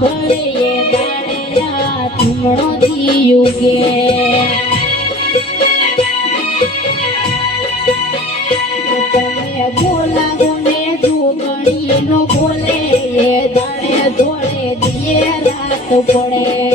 ભલે એ દાણ્યા ધૂમણો દીયુગે તમે બોલાવો ને જોગણી નો બોલે એ દાણે ધોળે દિયે રાત પડે